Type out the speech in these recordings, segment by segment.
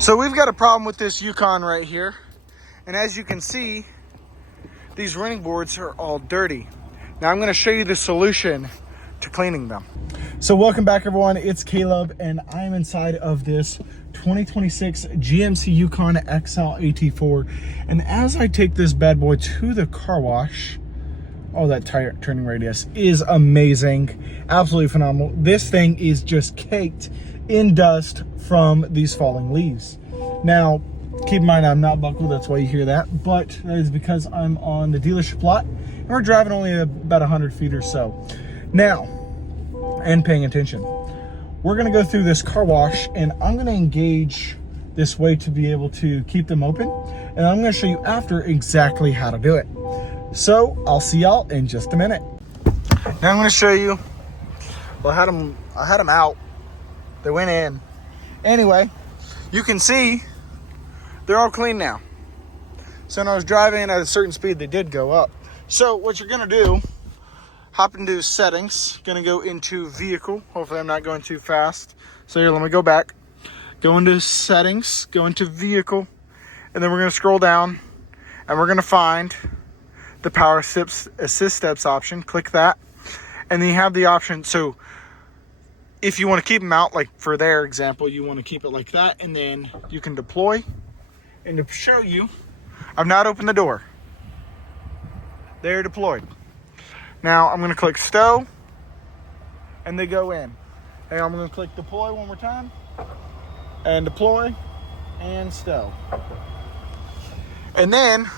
So we've got a problem with this Yukon right here. And as you can see, these running boards are all dirty. Now I'm gonna show you the solution to cleaning them. So welcome back everyone, it's Caleb and I'm inside of this 2026 GMC Yukon XL AT4. And as I take this bad boy to the car wash, oh, that tire turning radius is amazing, absolutely phenomenal. This thing is just caked in dust from these falling leaves. Now, keep in mind I'm not buckled, that's why you hear that, but that is because I'm on the dealership lot and we're driving only about 100 feet or so. Now, and paying attention, we're gonna go through this car wash and I'm gonna engage this way to be able to keep them open, and I'm gonna show you after exactly how to do it. So I'll see y'all in just a minute. Now I'm gonna show you, well, I had them out. They went in. Anyway, you can see they're all clean now. So when I was driving at a certain speed, they did go up. So what you're gonna do, hop into settings, gonna go into vehicle. Hopefully I'm not going too fast. So here, let me go back. Go into settings, go into vehicle, and then we're gonna scroll down and we're gonna find the power assist steps option. Click that. And then you have the option, so if you want to keep them out, like for their example, you want to keep it like that, and then you can deploy. And to show you, I've not opened the door. They're deployed. Now I'm going to click stow, and they go in. And I'm going to click deploy one more time, and deploy, and stow. And then,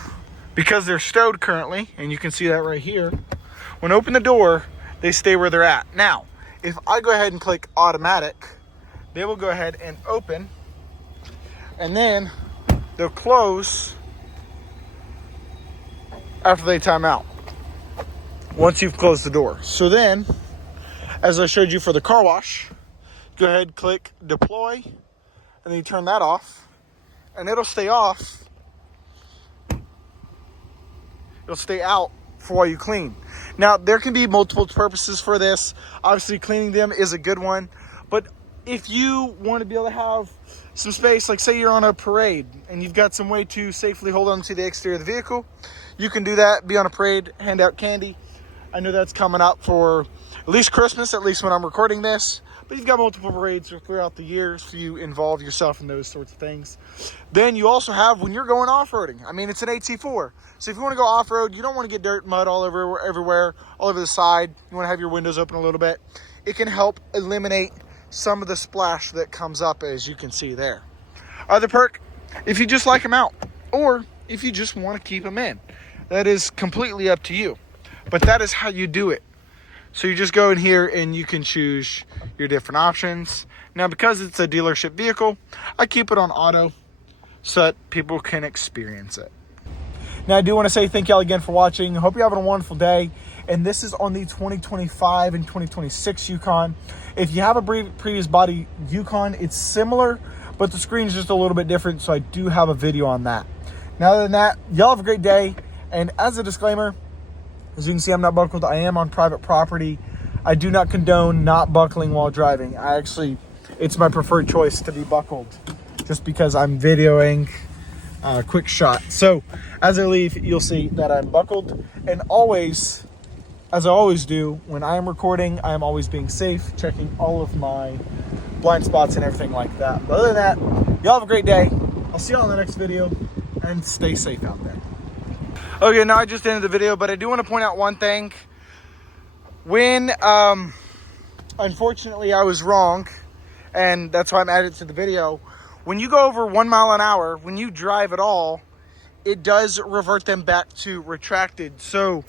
because they're stowed currently, and you can see that right here, when I open the door, they stay where they're at. Now, if I go ahead and click automatic, they will go ahead and open, and then they'll close after they time out, once you've closed the door. So then, as I showed you for the car wash, go ahead, click deploy, and then you turn that off, and it'll stay off. It'll stay out for while you clean. Now, there can be multiple purposes for this. Obviously, cleaning them is a good one. But if you want to be able to have some space, like say you're on a parade and you've got some way to safely hold on to the exterior of the vehicle, you can do that, be on a parade, hand out candy. I know that's coming up for at least Christmas, at least when I'm recording this. But you've got multiple parades throughout the year, so you involve yourself in those sorts of things. Then you also have when you're going off-roading. I mean, it's an AT4. So if you want to go off-road, you don't want to get dirt, mud all over everywhere, all over the side. You want to have your windows open a little bit. It can help eliminate some of the splash that comes up, as you can see there. Other perk, if you just like them out, or if you just want to keep them in, that is completely up to you. But that is how you do it. So you just go in here and you can choose your different options. Now, because it's a dealership vehicle, I keep it on auto so that people can experience it. Now, I do want to say thank y'all again for watching. I hope you're having a wonderful day. And this is on the 2025 and 2026 Yukon. If you have a previous body Yukon, it's similar, but the screen is just a little bit different. So I do have a video on that. Now, other than that, y'all have a great day. And as a disclaimer, as you can see, I'm not buckled. I am on private property. I do not condone not buckling while driving. It's my preferred choice to be buckled just because I'm videoing a quick shot. So as I leave, you'll see that I'm buckled, and always, as I always do, when I am recording, I am always being safe, checking all of my blind spots and everything like that. But other than that, y'all have a great day. I'll see y'all in the next video, and stay safe out there. Okay, now I just ended the video, but I do want to point out one thing. When, unfortunately, I was wrong, and that's why I'm added to the video. When you go over 1 mile an hour, when you drive at all, it does revert them back to retracted. So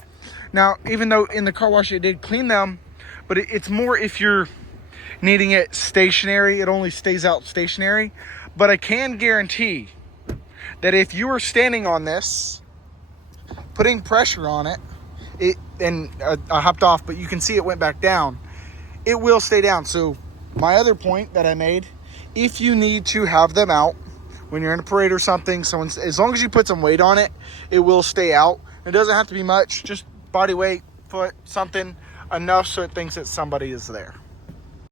now, even though in the car wash it did clean them, but it's more if you're needing it stationary, it only stays out stationary. But I can guarantee that if you were standing on this, putting pressure on it, I hopped off, but you can see it went back down. It will stay down. So my other point that I made, if you need to have them out when you're in a parade or something, as long as you put some weight on it, it will stay out. It doesn't have to be much, just body weight, foot, something enough so it thinks that somebody is there.